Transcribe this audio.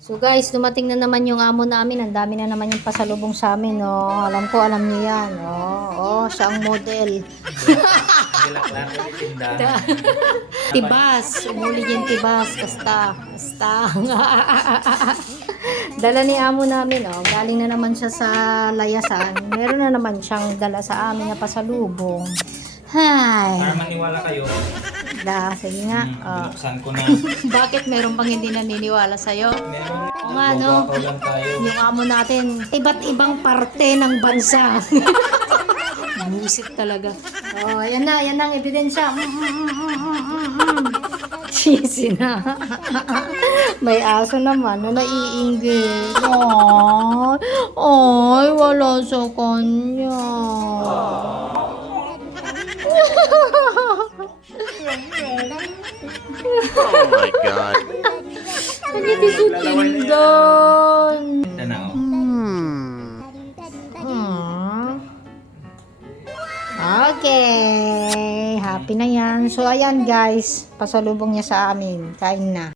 So guys, dumating na naman yung amo namin. Ang dami na naman yung pasalubong sa amin, no. Alam ko, alam niyo yan, no. Oh, siya ang model. Tibas, umuli yung tibas. Basta. Dala ni amo namin, oh. Galing na naman siya sa layasan. Meron na naman siyang dala sa amin na pasalubong. Hi. Para maniwala kayo, Sige nga. binuksan ko na. Bakit meron pang hindi naniniwala sa'yo? Meron. Oo nga, no? Bogakaw lang tayo. Yung amo natin, iba't ibang parte ng bansa. Busit talaga. Oh, yan na ang ebidensya. Cheesy na. May aso naman na naiinggit. Ay, wala sa kanya. Oh my God. Nagitisutin doon. Ito na, oh. Okay. Happy na yan. So, ayan guys. Pasalubong niya sa amin. Kain na.